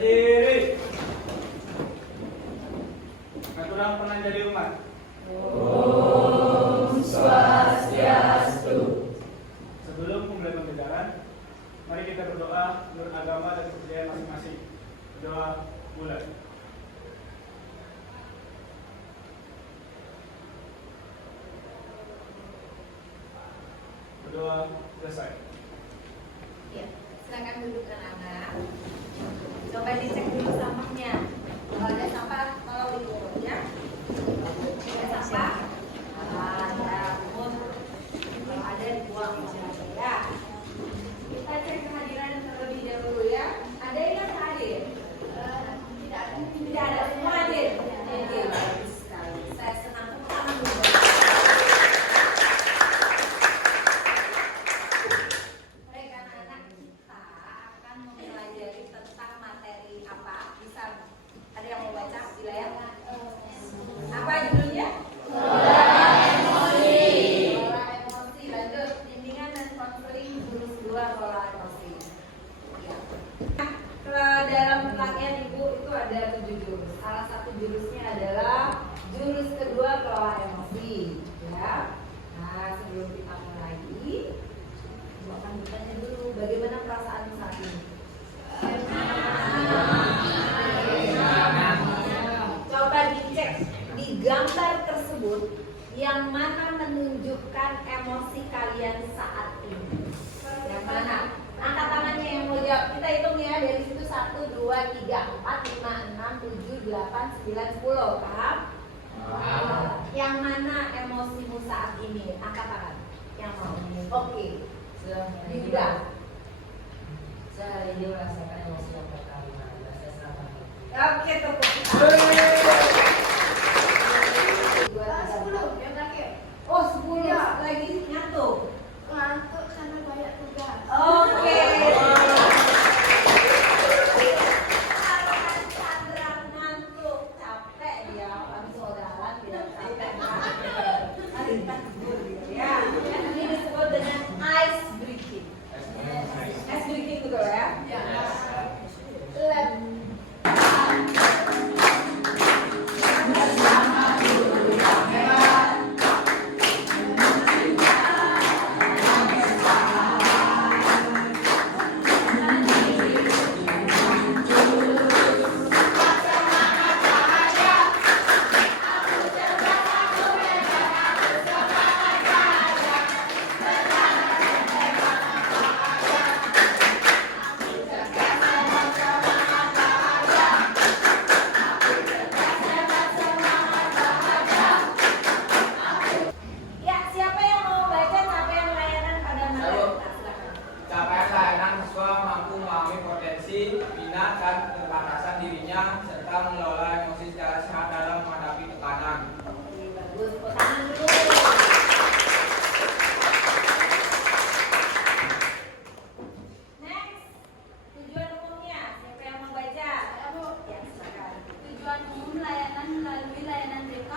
Berdiri. Aturan pernah jadi umat. Om Swastiastu. Sebelum memulai pembelajaran, mari kita berdoa menurut agama dan kepercayaan masing-masing. Berdoa mulai. Berdoa selesai. Ya, silakan duduk anak-anak. Coba dicek dulu sampahnya. Kalau ada sampah, tolong diurut ya. Ada sampah? Ada. Kalau ada dibuang ya. Kita cek kehadiran terlebih dahulu ya. Ada yang hadir? Tidak ada. Tidak ada. Semua hadir. Oke, bagus sekali. Saya senang. Tepuk tangan dulu. Baik anak-anak, kita akan mempelajari tentang materi apa? Bisa ada yang mau baca? Silakan. Apa judulnya? Kelola emosi. Kelola emosi. Lanjut, bimbingan dan konseling jurus 2 kelola emosi. Ya. Dalam pelatihan ibu itu ada 7 jurus. Salah satu jurusnya adalah jurus kedua kelola emosi. Ya. Nah, sebelum kita mulai, ibu akan bertanya dulu, bagaimana perasaan saat ini? Coba dicek di gambar tersebut yang mana menunjukkan emosi kalian saat ini. Yang mana? Angkat tangannya yang mau jawab. Kita hitung ya dari situ 1, 2, 3, 4, 5, 6, 7, 8, 9, 10. Paham? Yang mana emosimu saat ini? Angkat tangan. Yang mau. Oke. Yuda. Saya ini merasakan emosi yang pertama. Saya sangat Oke, tepuk tangan. 10 yang terakhir. Oh, 10 lagi ngantuk. Ngantuk karena banyak tugas. Oke. Chandra ngantuk, capek dia habis jalan dia capek. Hari kita tidur gitu ya. Ini disebut dengan ice breaking. Ice breaking betul ya? Ya. Ya, siapa yang mau baca capaian layanan pada materi? Silakan. capaian layanan siswa mampu memahami potensi, minat, dan keterbatasan dirinya serta mengelola emosi secara sehat dalam menghadapi tekanan. Oke, bagus. Tepuk tangan dulu. Next, tujuan umumnya. Siapa yang mau baca? Ya, silakan. Tujuan umum layanan melalui layanan BK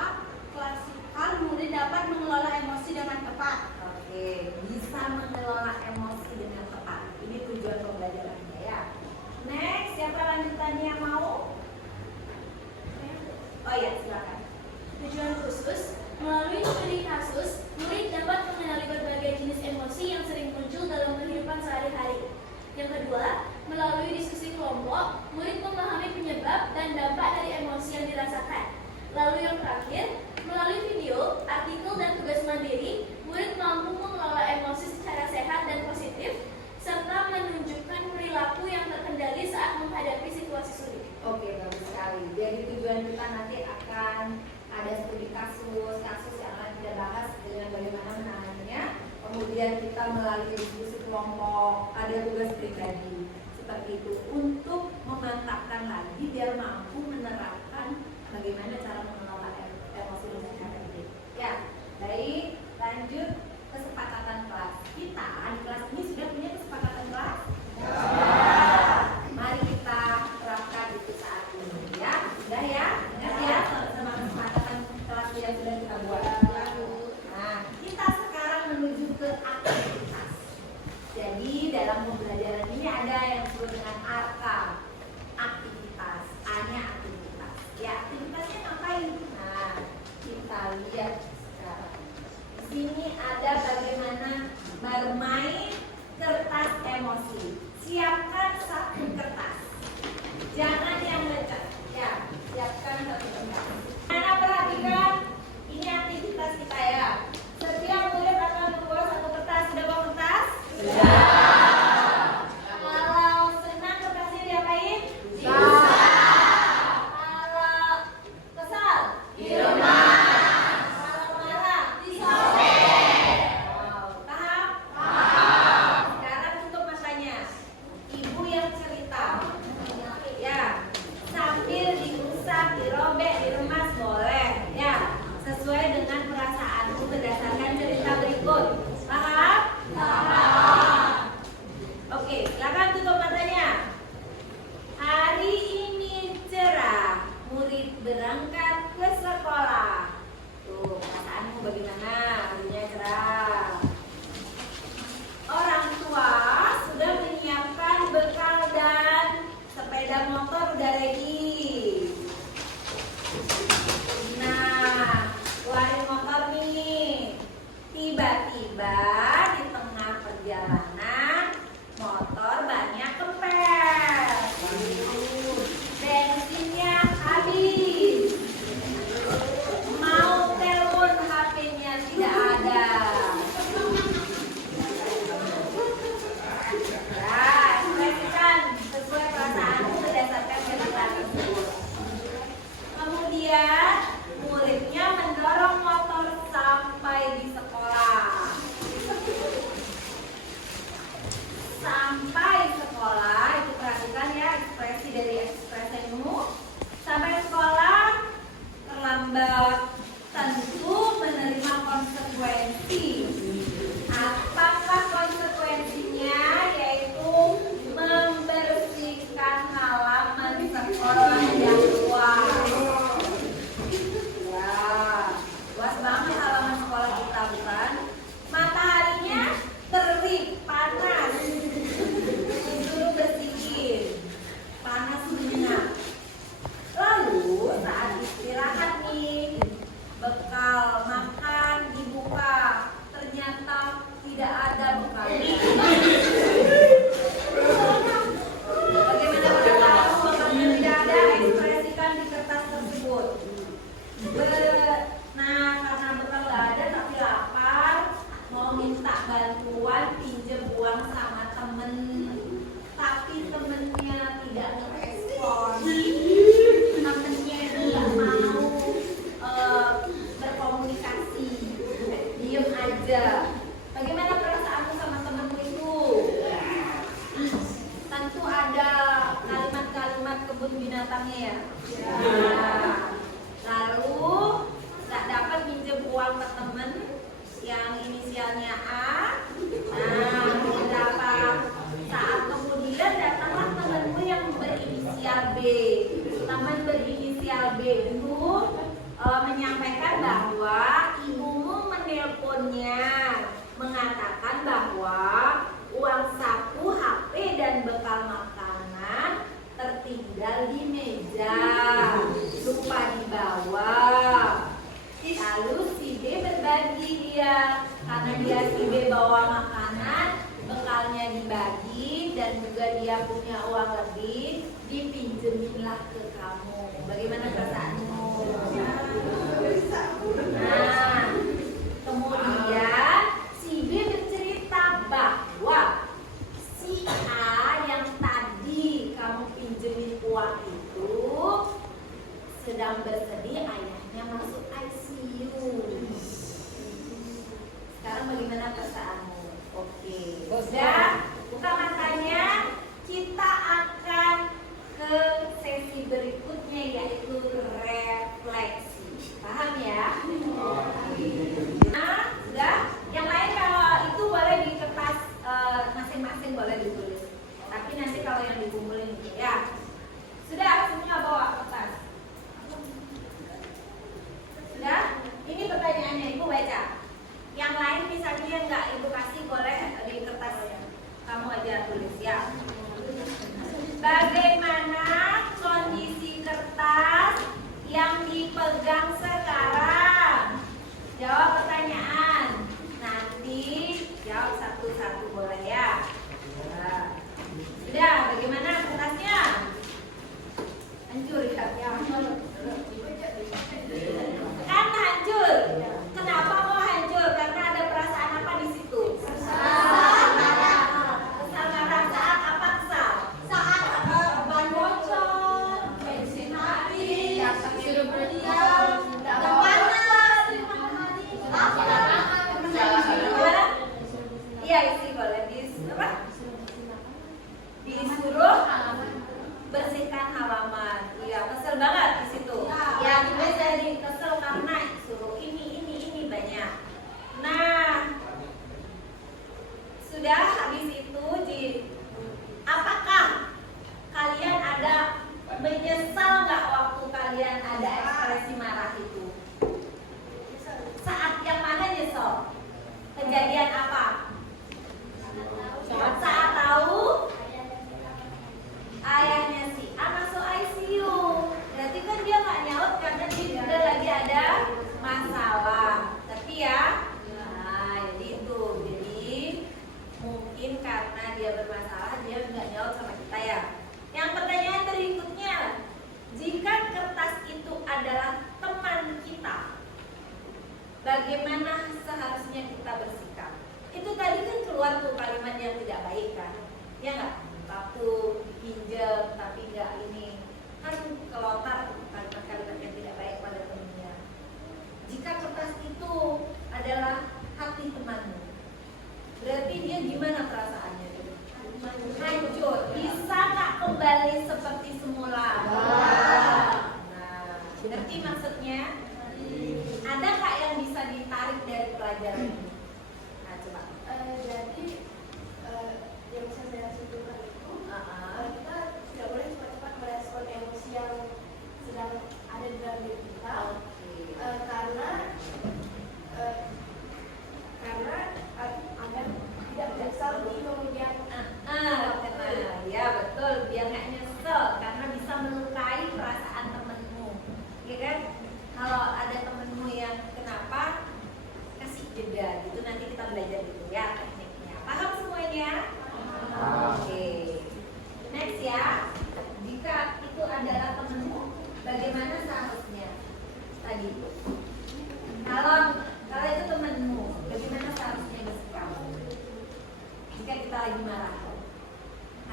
klasikal, murid dapat mengelola emosi dengan tepat. Oke, bisa mengelola emosi dengan tepat. Ini tujuan pembelajarannya ya. Next, siapa lanjutannya yang mau? Oh ya, silakan. Tujuan khusus, melalui studi kasus, murid dapat mengenali berbagai jenis emosi yang sering muncul dalam kehidupan sehari-hari. Yang kedua, melalui diskusi kelompok, murid memahami penyebab dan dampak dari emosi yang dirasakan. Lalu yang terakhir, melalui video, artikel, dan tugas mandiri, murid mampu mengelola emosi secara sehat dan positif, serta menunjukkan perilaku yang terkendali saat menghadapi situasi sulit. Oke, bagus sekali. Jadi tujuan kita nanti akan ada studi kasus yang akan kita bahas dengan bagaimana menanganinya. Kemudian kita melalui diskusi kelompok, ada tugas pribadi seperti itu untuk memantapkan lagi biar mampu menerapkan bagaimana cara mengelola emosi dengan cara ini. Ya, baik. Lanjut kesepakatan kelas. Kita di kelas ini sudah punya kesepakatan kelas. Mari kita terapkan itu saat ini ya. Sudah ya? Ingat ya sama kesepakatan kelas yang sudah kita buat. Nah, kita sekarang menuju ke aktivitas. Jadi dalam pembelajaran ini ada yang disebut dengan ARKA. Jangan yang baca. Ya, siapkan satu kertas. Anak perhatikan, ini aktivitas kita ya. Setiap murid akan membawa satu kertas. Sudah bawa kertas? Sudah. Kalau senang kertasnya diapain? Bisa. Kalau kesal? Di rumah. Kalau marah? Di sobek. Paham? Paham. Sekarang tutup matanya. Ibu yang cerita. Ya, sambil diusap, dirobek, diremas boleh. Ya, sesuai dengan perasaanmu berdasarkan cerita berikut. Paham? Paham. Oke, silakan tutup matanya. Hari ini cerah, murid berangkat ke sekolah. Tuh, perasaanmu bagaimana? Harinya cerah. Orang tua sudah menyiapkan bekal dan sepeda motor udah ready. Nah, keluarin motor nih. Tiba-tiba di tengah perjalanan motor banyak kempes. Bensinnya habis. Mau telepon HP-nya tidak ada. Ya, ekspresikan sesuai perasaanmu berdasarkan cerita tersebut. Kemudian muridnya mendorong motor sampai di sekolah. Sampai sekolah, itu perhatikan ya ekspresi dari ekspresimu. Sampai sekolah terlambat, tentu menerima konsekuensi. Apakah konsekuensinya? Yaitu membersihkan halaman sekolah yang luas. Ya, luas banget halaman sekolah kita, bukan? Mataharinya terik, panas. Disuruh bersihin, panas menyengat. Lalu saat istirahat nih, bekal makan dibuka, ternyata tidak ada bekalnya. Bagaimana perasaanmu bekalnya tidak ada? Ekspresikan di kertas tersebut. Nah, karena bekal nggak ada tapi lapar, mau minta bantuan pinjem uang sama temen, tapi temennya tidak ngerespon. Temennya nggak mau berkomunikasi, diem aja. Bagaimana perasaanmu sama temenmu itu? Tentu ada kalimat-kalimat kebun binatangnya ya. Nah, lalu nggak dapat pinjem uang ke temen yang inisialnya A. Nah, beberapa saat kemudian datanglah temenmu yang berinisial B. Teman berinisial B itu menyampaikan bahwa ibumu menelponnya, mengatakan bahwa uang saku, HP, dan bekal makanan tertinggal di meja, lupa dibawa. Lalu si B berbagi dia, karena dia si B bawa makanan, bekalnya dibagi dan juga dia punya uang lebih, dipinjeminlah ke kamu. Bagaimana perasaanmu? Nah, kemudian si B bercerita bahwa si A yang tadi kamu pinjemin uang itu sedang bersedih ayahnya masuk ICU. Sekarang bagaimana perasaanmu? Oke, sudah buka matanya. Kita akan ke sesi berikutnya yaitu refleksi. Paham ya? Nah, sudah. Yang lain kalau itu boleh di kertas masing-masing boleh ditulis. Tapi nanti kalau yang dikumpulin ya. Sudah semua bawa kertas. Sudah? Ini pertanyaannya, Ibu baca. Yang lain misalnya nggak Ibu kasih boleh di kertas Menyesal nggak waktu kalian ada ekspresi marah itu? Saat yang mana nyesel? Kejadian apa? Saat tahu ayahnya si A masuk ICU. Berarti kan dia nggak nyaut karena dia juga lagi ada masalah. Tapi ya, nah jadi itu. Jadi mungkin karena dia bermasalah dia nggak nyaut sama kita ya. Yang pertanyaan berikutnya, jika kertas itu adalah teman kita, bagaimana seharusnya kita bersikap? Itu tadi kan keluar tuh kalimat yang tidak baik kan? Ya nggak? Waktu pinjam tapi nggak ini, kan kelontar kalimat-kalimat yang tidak baik pada temannya. Jika kertas itu adalah hati temanmu, berarti dia gimana perasaannya? Hancur. Bisa nggak kembali seperti semula? Nah, ngerti maksudnya? Ada nggak yang bisa ditarik dari pelajaran ini? Nah, coba. Jadi yang bisa saya simpulkan itu kita tidak boleh cepat-cepat merespon emosi yang sedang ada di dalam diri kita, karena agar tidak menyesal di kemudian. Ya betul, biar nggak nyesel karena bisa melukai perasaan temenmu, ya kan? Kalau ada temenmu yang kenapa, kasih jeda gitu, nanti kita belajar gitu ya tekniknya. Paham semuanya? Oke. Next ya, jika itu adalah temenmu, bagaimana seharusnya? Tadi kalau itu temenmu, bagaimana seharusnya bersikap? Jika kita lagi marah,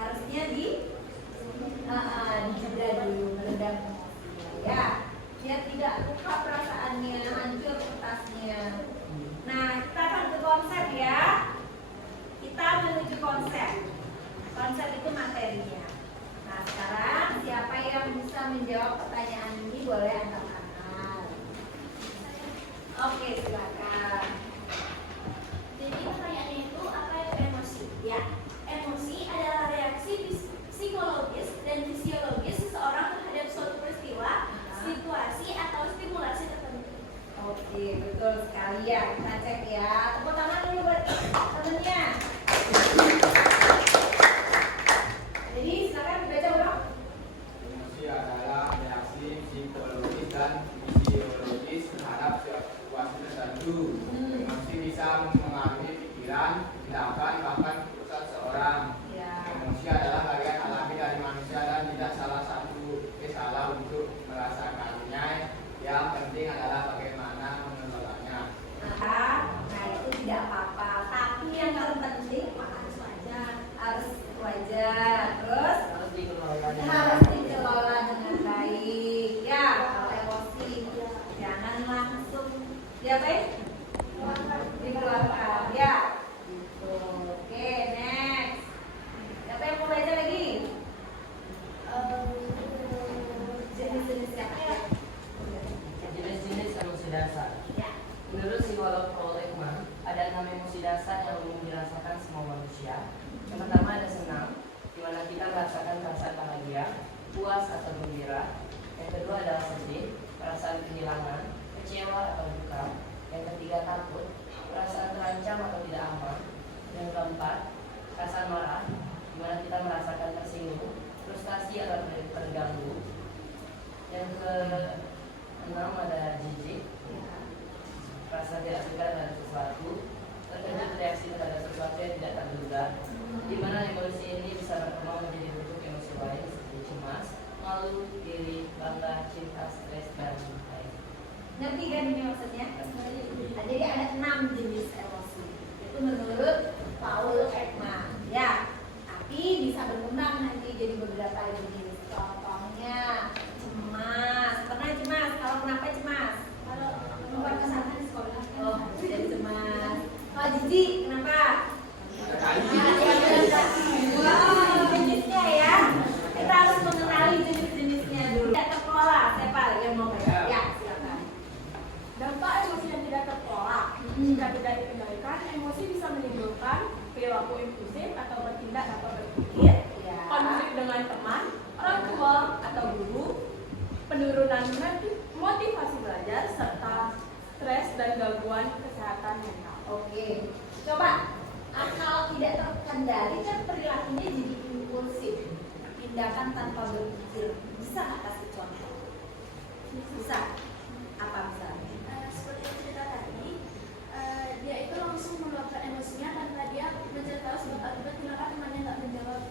harusnya dijeda dulu, meredam emosinya ya, biar tidak luka perasaannya, hancur kertasnya. Nah, kita akan ke konsep ya. Kita menuju konsep. Konsep itu materinya. Nah, sekarang siapa yang bisa menjawab pertanyaan ini boleh angkat tangan. Oke, silakan. Jadi pertanyaannya itu apa itu emosi? Ya, emosi adalah reaksi psikologis dan fisiologis seseorang terhadap suatu peristiwa, situasi atau stimulasi tertentu. Oke, betul sekali ya. Kita cek ya. Tepuk tangan dulu buat temennya. Jadi silakan dibaca ulang. Emosi adalah reaksi psikologis dan fisiologis terhadap situasi tertentu. Emosi bisa mengaruhi pikiran, tindakan, bahkan keputusan seorang. Ya. Emosi adalah bagian alami dari manusia dan tidak salah untuk merasakannya. Yang penting adalah bagaimana mengelolanya. Nah itu tidak apa-apa. Tapi yang terpenting harus wajar. Terus harus dikelola dengan baik. Ya, kalau emosi jangan langsung dikeluarkan. Ya. Gitu. Oke, next. Siapa yang mau baca lagi? Jenis-jenis siapa ya? Jenis-jenis emosi dasar. Ya. Menurut psikolog Paul Ekman, ada 6 emosi dasar yang umum dirasakan semua manusia. Yang pertama ada senang, di mana kita merasakan perasaan bahagia, puas atau gembira. Yang kedua adalah sedih, perasaan kehilangan, kecewa atau duka. Yang ketiga takut, perasaan terancam atau tidak aman. Yang keempat, perasaan marah, di mana kita merasakan tersinggung, frustasi atau terganggu. Yang keenam ada jijik, rasa tidak suka terhadap sesuatu, terkejut reaksi terhadap sesuatu yang tidak terduga, di mana emosi ini bisa berkembang menjadi bentuk emosi lain seperti cemas, malu, iri, bangga, cinta, stres, dan lain. Ngerti kan ini maksudnya? Nah, jadi ada 6 jenis emosi. Itu menurut Paul Ekman. Ya, tapi bisa berkembang nanti jadi beberapa jenis. Contohnya cemas. Pernah cemas? Kalau kenapa cemas? Kalau keluar ke sana di sekolah. Oh, jadi cemas. Oh, jijik. Kenapa? Wow, jenisnya ya. Kita harus mengenali jenis-jenisnya dulu. Tidak terkelola. Siapa yang mau baca? Ya, silakan. Dampak emosi yang tidak terkelola. Jika tidak dikendalikan, emosi bisa menimbulkan perilaku impulsif atau bertindak tanpa berpikir, Ya. konflik dengan teman, malu, penurunan motivasi belajar, serta stres dan gangguan kesehatan mental. Oke, coba kalau tidak terkendali kan perilakunya jadi impulsif, tindakan tanpa berpikir. Bisa nggak kasih contoh? Bisa. Apa misalnya? Seperti yang cerita tadi, dia itu langsung meluapkan emosinya tanpa dia mencari tahu sebab akibat kenapa temannya nggak menjawab.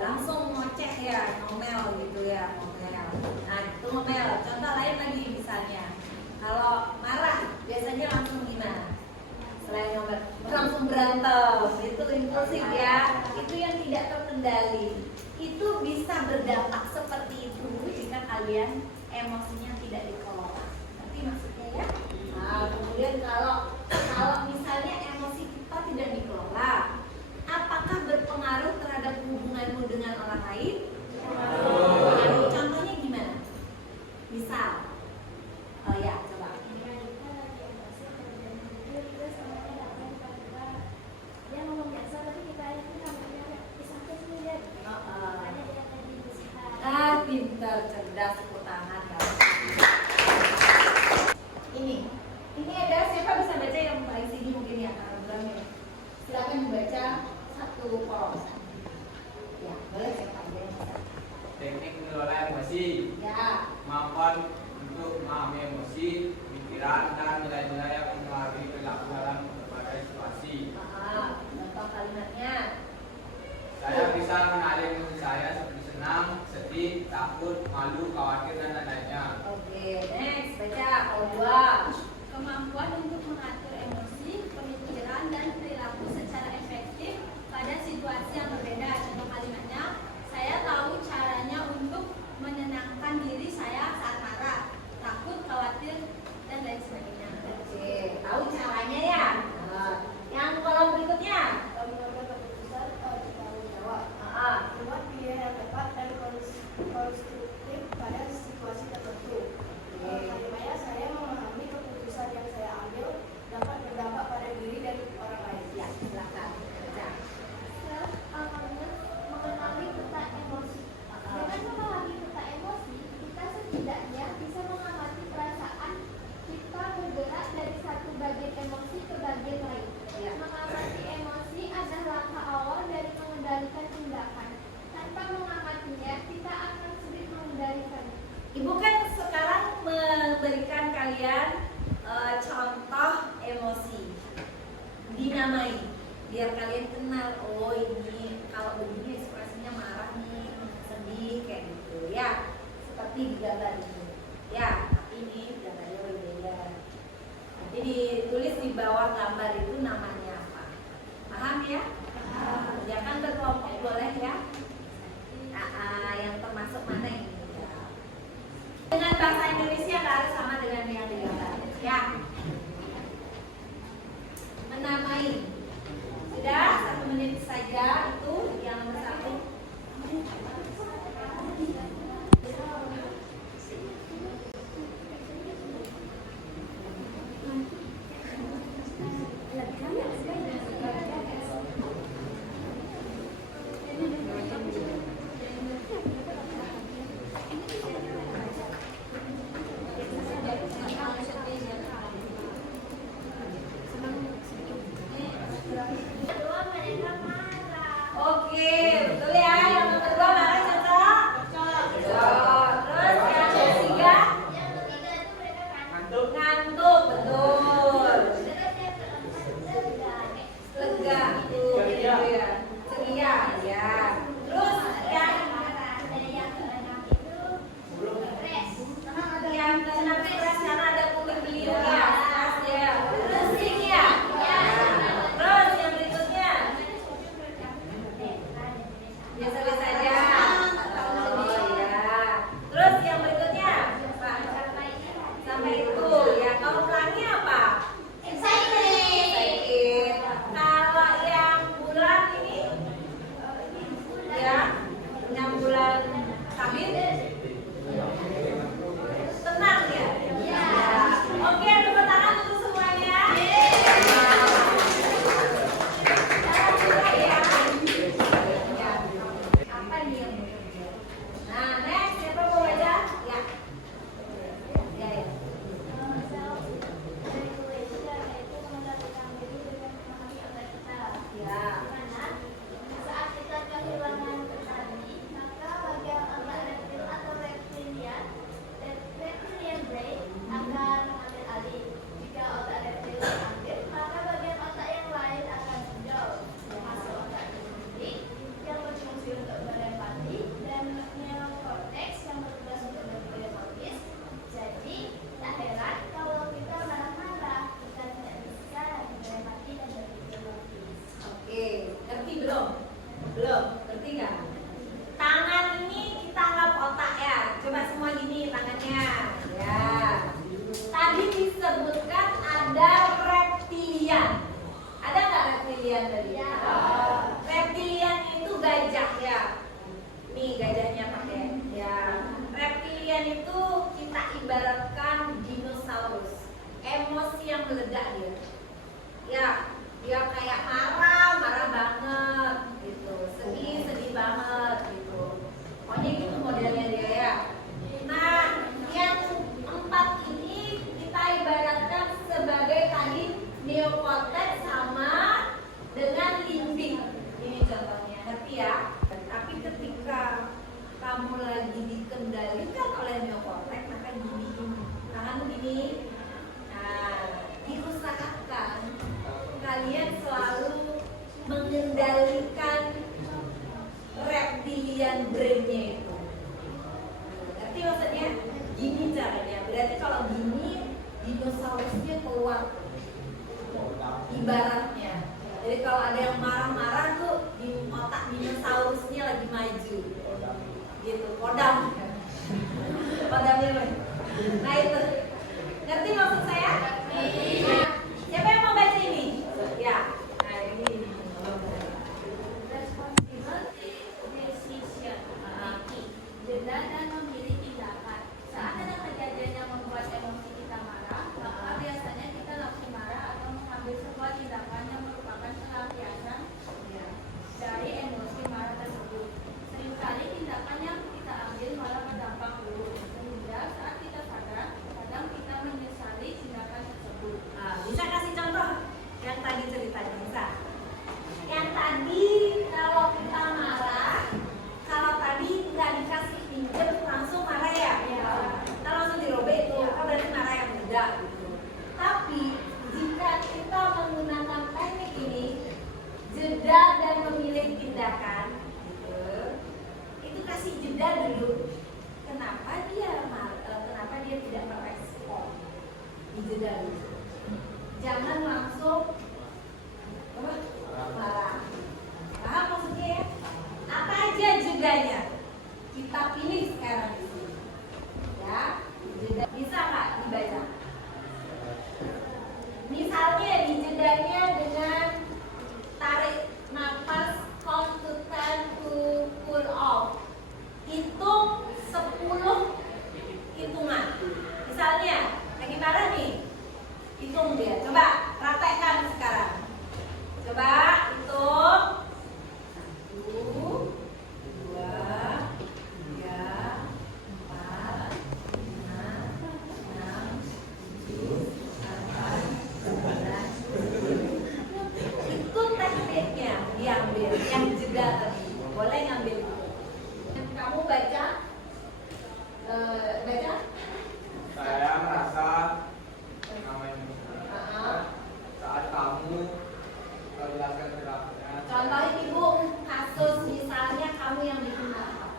Langsung ngoceh ya, ngomel gitu ya, ngomel. Nah itu ngomel. Contoh lain lagi misalnya, kalau marah biasanya langsung gimana? Selain ngomel, langsung berantem. Itu impulsif ya. Itu yang tidak terkendali. Itu bisa berdampak seperti itu jika kalian emosinya tidak dikelola. Ngerti maksudnya ya? Nah, kemudian kalau misalnya emosi kita tidak dikelola, apakah berpengaruh terhadap hubunganmu dengan orang lain? Pengaruh. Contohnya gimana? Misal, oh ya, coba. Dia ngomong biasa tapi kita itu namanya disangka sendiri. Makanya dia tadi berusaha. Pintar, cerdas, tepuk tangan. Ini ada siapa bisa baca yang paling tinggi mungkin ya karena silakan dibaca satu kolom. Ya, boleh siapa aja yang bisa. Teknik mengelola emosi. Ya. Kemampuan untuk memahami emosi, pikiran, dan nilai-nilai yang mempengaruhi perilaku dalam berbagai situasi. Contoh kalimatnya. Saya bisa mengenali emosi saya seperti senang, sedih, takut, malu, khawatir, dan lain-lainnya. Oke, next baca kalau dua. Kemampuan untuk mengatur emosi, pemikiran, dan perilaku secara efektif pada situasi yang berbeda. Contoh kalimatnya, saya tahu caranya untuk menenangkan diri saya saat marah, takut, khawatir, dan lain sebagainya. Oke, tahu caranya ya. Yang kolom berikutnya. Mengambil keputusan bertanggung jawab. Buat Pilihan yang tepat dan konstruktif pada situasi tertentu. Kalimatnya, saya memahami keputusan yang saya ambil dapat berdampak pada diri dan orang lain. Ya, silakan. Baca. Mengenali peta emosi. Dengan memahami peta emosi, kita setidaknya bisa mengamati perasaan kita bergerak dari satu bagian emosi ke bagian lain. Ya. Mengamati emosi adalah langkah awal dari mengendalikan tindakan. Tanpa mengamatinya, kita akan sulit mengendalikannya. Ibu kan sekarang memberikan kalian contoh emosi, dinamai, biar kalian kenal. Oh ini kalau begini ekspresinya marah nih, sedih kayak gitu ya. Seperti di gambar ini. Ya, ini gambarnya berbeda. Nanti ditulis di bawah gambar itu namanya apa? Paham ya? Jangan berkelompok boleh ya. Yang termasuk mana ini? Dengan bahasa Indonesia nggak harus sama dengan yang digambar. Ya. Menamai. Sudah 1 menit saja itu yang nomor 1. kalian itu kita ibaratkan dinosaurus, emosi yang meledak dia. Ya, dia kayak marah banget gitu, sedih banget gitu. Pokoknya gitu modelnya dia ya. Nah, yang 4 ini kita ibaratkan sebagai tadi neokortex sama dengan limbik. Ini contohnya, ngerti ya? Tapi ketika kamu lagi dikendalikan oleh neokortex, maka gini, tangan gini. Nah, diusahakan kalian selalu mengendalikan reptilian brainnya itu. Ngerti maksudnya? Gini caranya. Berarti kalau gini, dinosaurusnya keluar. Ibaratnya. Jadi kalau ada yang marah-marah tuh di otak dinosaurusnya lagi maju. Gitu, kodam. Kodamnya loh. Nah itu. Ngerti maksud saya? Nah, siapa yang mau baca ini? Ya. Nah ini. Responsibility, decision making, jeda dan memilih tindakan. Saat ada kejadian yang membuat emosi kita marah, maka biasanya kita langsung marah atau mengambil sebuah tindakan yang merupakan pelampiasan dari emosi marah tersebut. Seringkali tindakan yang kita ambil malah berdampak buruk, sehingga saat kita sadar, kadang kita menyesali tindakan tersebut. Nah, bisa kasih contoh yang tadi ceritanya bisa. Yang tadi kalau kita marah, kalau tadi nggak dikasih pinjam langsung marah ya, kita langsung dirobek itu, kan berarti marah yang beda gitu. Tapi jika kita menggunakan teknik ini, jeda dan memilih tindakan, gitu, itu kasih jeda dulu. Kenapa dia tidak merespon? Dijeda dulu. Jangan langsung marah. Paham maksudnya ya? Apa aja jedanya? Kita pilih sekarang di sini. Ya, jeda. Bisa nggak dibaca? Misalnya di jedanya dengan tarik nafas, count to 10 to pull off. Hitung 10 hitungan. Misalnya lagi marah nih, hitung dia. Coba praktekkan sekarang. Coba hitung 1, 2, 3, 4, 5, 6, 7, 8, 9. Itu tekniknya diambil, yang jeda tadi. Boleh ngambil. Kamu baca? Baca? Saya merasa namanya saat kamu menjelaskan perilakunya. Contohin ibu kasus misalnya kamu yang bikin apa?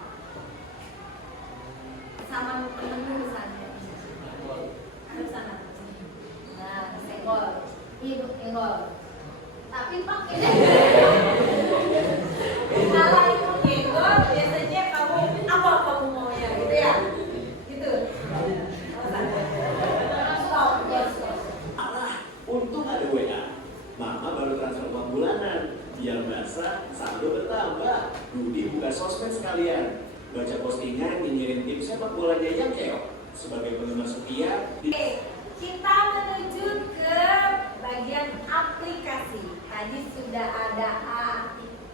Sama temenmu misalnya. Ada sana. Nah, senggol. Ibu senggol. Tapi pakai kalau ibu senggol biasanya kamu apa kamu maunya gitu ya? Gitu. Stop, yes, stop. Alah, untung ada WA. Mama baru transfer uang bulanan. Biar berasa, saldo bertambah. Budi buka sosmed sekalian. Baca postingan, nyinyirin tim sepak bolanya yang keok. Sebagai penggemar setia, Oke, kita menuju ke bagian aplikasi. Tadi sudah ada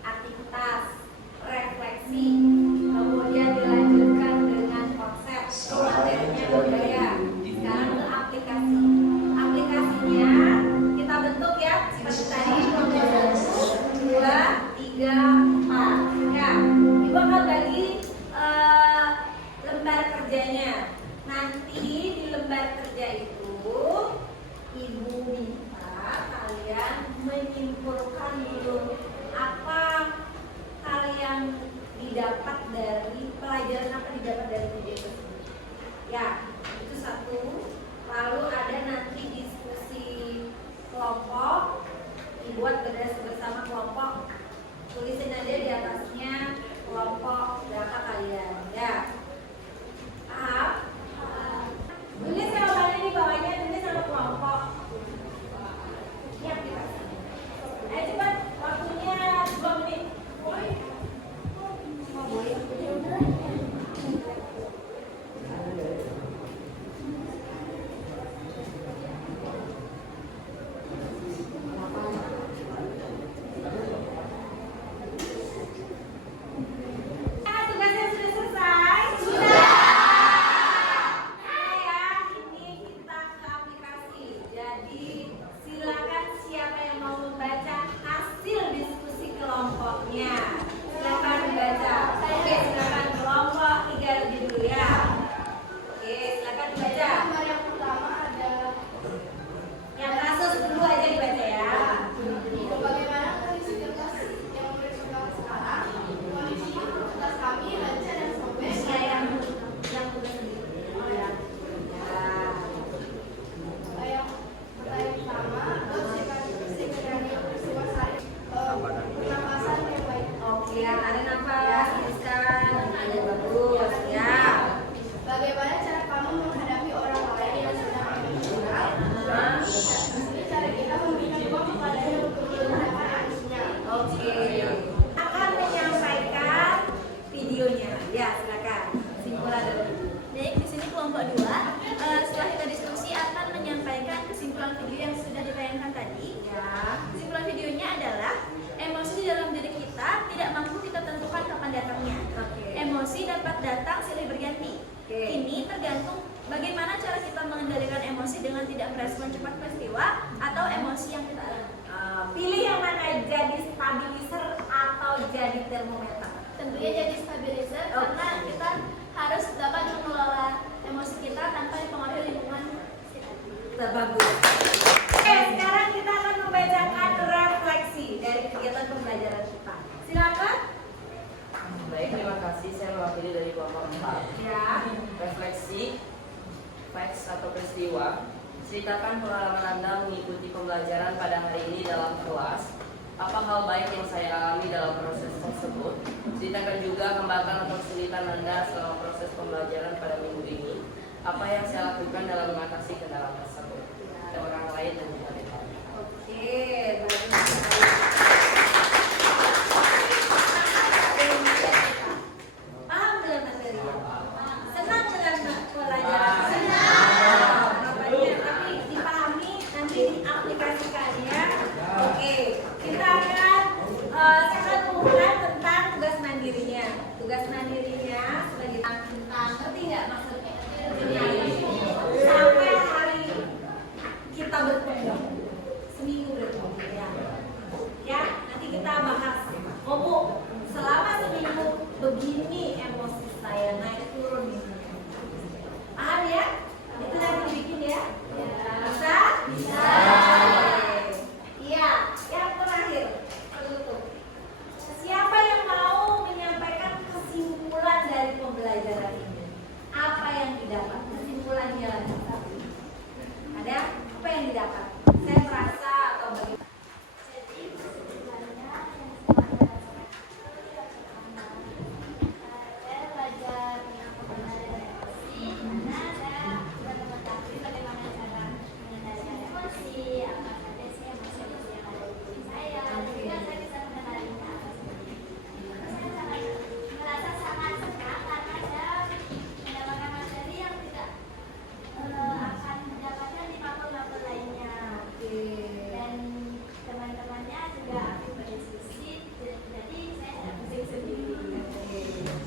aktivitas, refleksi, kemudian dilanjutkan dengan konsep, materinya budaya. Sekarang ke aplikasi. Aplikasinya kita bentuk ya, seperti tadi 2, 3, 4. Ya, ibu akan bagi lembar kerjanya. Nanti di lembar kerja itu ibu minta kalian menyimpulkan dulu apa kalian didapat dari pelajaran, apa didapat dari video tersebut. Ya, itu satu. Lalu ada nanti diskusi kelompok, dibuat bersama kelompok. Tulisin aja di atasnya kelompok berapa kalian. Ya, paham? Tulis sama kalian di bawahnya, tulis sama kelompok. Ini aplikasinya. Ayo cepat, waktunya 2 menit. Boleh. Bagaimana cara kita mengendalikan emosi dengan tidak merespon cepat peristiwa atau emosi yang kita alami? Pilih yang mana, jadi stabilizer atau jadi termometer? Tentunya jadi stabilizer karena kita harus dapat mengelola emosi kita tanpa dipengaruhi lingkungan sekitar. Bagus. Oke, sekarang kita akan membacakan refleksi dari kegiatan pembelajaran kita. Silakan. Baik, terima kasih. Saya mewakili dari kelompok 4. Ya. Refleksi, facts atau peristiwa. Ceritakan pengalaman Anda mengikuti pembelajaran pada hari ini dalam kelas. Apa hal baik yang saya alami dalam proses tersebut? Ceritakan juga hambatan atau kesulitan Anda selama proses pembelajaran pada minggu ini. Apa yang saya lakukan dalam mengatasi kendala tersebut? Ada orang lain dan juga depan. Oke, bagus. Paham dengan materinya? Senang dengan pelajaran? Senang. Tapi dipahami, nanti diaplikasikan ya. Oke, kita akan saya akan mengumumkan tentang tugas mandirinya. Tugas mandirinya sebagai tentang, ngerti nggak maksudnya? Sampai hari kita bertemu, seminggu bertemu ya. Nanti kita bahas. Oh, selama seminggu begini emosi saya naik turun ini. Paham ya? Itu nanti dibikin ya. Bisa? Bisa. Iya. Yang terakhir penutup. Siapa yang mau menyampaikan kesimpulan dari pembelajaran ini? Apa yang didapat? Kesimpulannya lagi. Ada? Apa yang didapat? Saya merasa atau bagaimana? Jadi kesimpulannya yang saya belajar tentang pengendalian emosi karena saya mengetahui bagaimana cara mengendalikan emosi, apa saja sih emosi-emosi yang ada di diri saya, juga saya bisa mengendalikan. Saya sangat merasa sangat senang karena saya mendapatkan materi yang tidak akan mendapatkan di mapel-mapel lainnya. Dan teman-temannya juga aktif berdiskusi, jadi saya tidak pusing sendiri.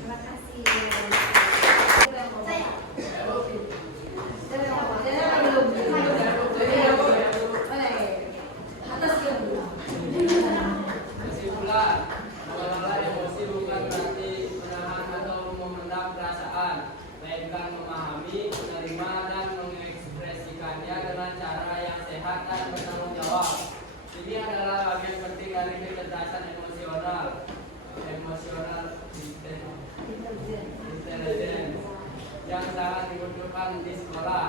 Terima kasih. Saya Kesimpulan, mengelola emosi bukan berarti menahan atau memendam perasaan, melainkan memahami, menerima, dan mengekspresikannya dengan cara yang sehat dan bertanggung jawab. Ini adalah bagian penting dari kecerdasan emosional, intelligence yang sangat dibutuhkan di sekolah.